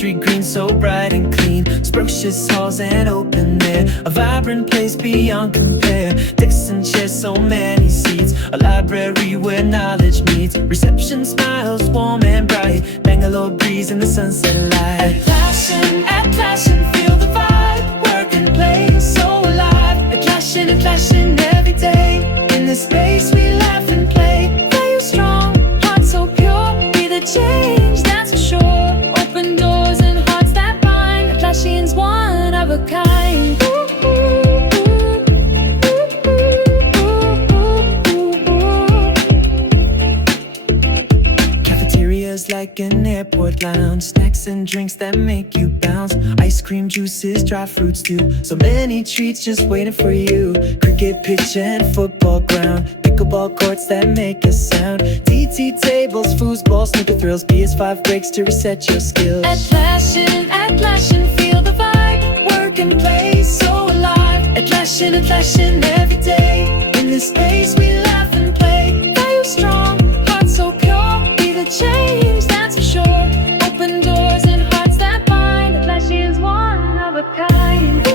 Divyasree Greens, so bright and clean. Spacious halls and open air, a vibrant place beyond compare. Desks and chairs, so many seats, a library where knowledge meets. Reception smiles, warm and bright, Bangalore breeze in the sunset light. Atlassian, feel the vibe, work and play, so alive. Atlassian, every day. In this space we laugh and play. Value strong, heart so pure, be the change, that's for sure. Open doors and hearts that bind. Atlassian's one of a kind. Cafeterias like an airport lounge, snacks and drinks that make you bounce. Ice cream, juices, dry fruits too, so many treats just waiting for you. Cricket pitch and football ground, pickleball courts that make a sound. TT tables, foosball, snooker thrills, PS5 breaks to reset your skills. Atlassian, feel the vibe, work and play, so alive. Atlassian, every day. In this space we laugh and play. Value strong, heart so pure, be the change, that's for sure. Open doors and hearts that bind. Atlassian's one of a kind.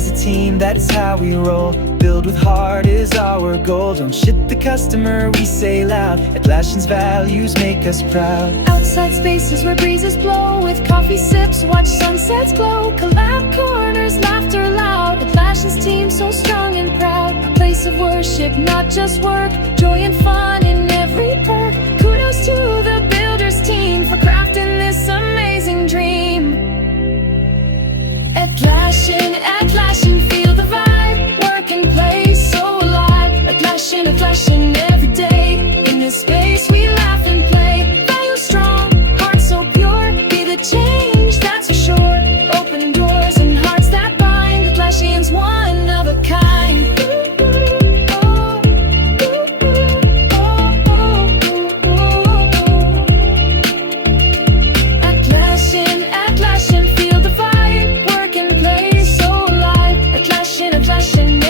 As a team, that is how we roll. Build with heart is our goal. Don't shit the customer, we say loud. Atlassian's values make us proud. Outside spaces where breezes blow, with coffee sips, watch sunsets glow. Collab corners, laughter loud. Atlassian's team so strong and proud. A place of worship, not just work. Joy and fun in every perk. Kudos to the builders team for crafting this amazing dream. Atlassian, feel the vibe, work and play, so alive. Atlassian, every day. In this space we laugh and play. Value strong, heart so pure, be the change, that's for sure. Open doors and hearts that bind. Atlassian's one of a kind. Atlassian, feel the vibe, work and play, so alive. Atlassian,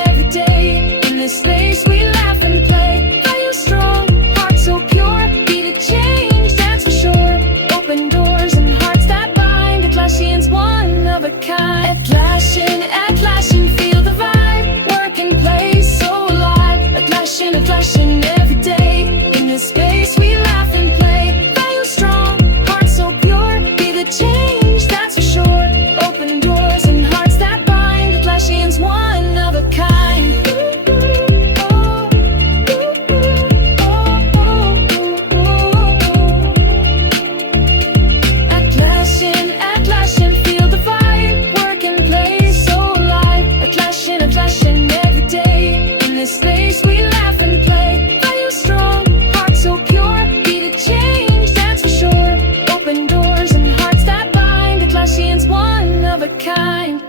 every day. In this space we laugh and play. Value strong, heart so pure, be the change, that's for sure. Open doors and hearts that bind. Atlassian's one of a kind. Atlassian, feel the vibe, work and play, so alive. Atlassian, every day. In this space we laugh and play. Value strong, heart so pure, be the change, that's for sure. Open doors and hearts that bind. Atlassian's one of a kind. Atlassian, feel the vibe, work and play, so alive. Atlassian, every day. In this space we laugh and play. Value strong, heart so pure, be the change, that's for sure. Open doors and hearts that bind. Atlassian's one of a kind.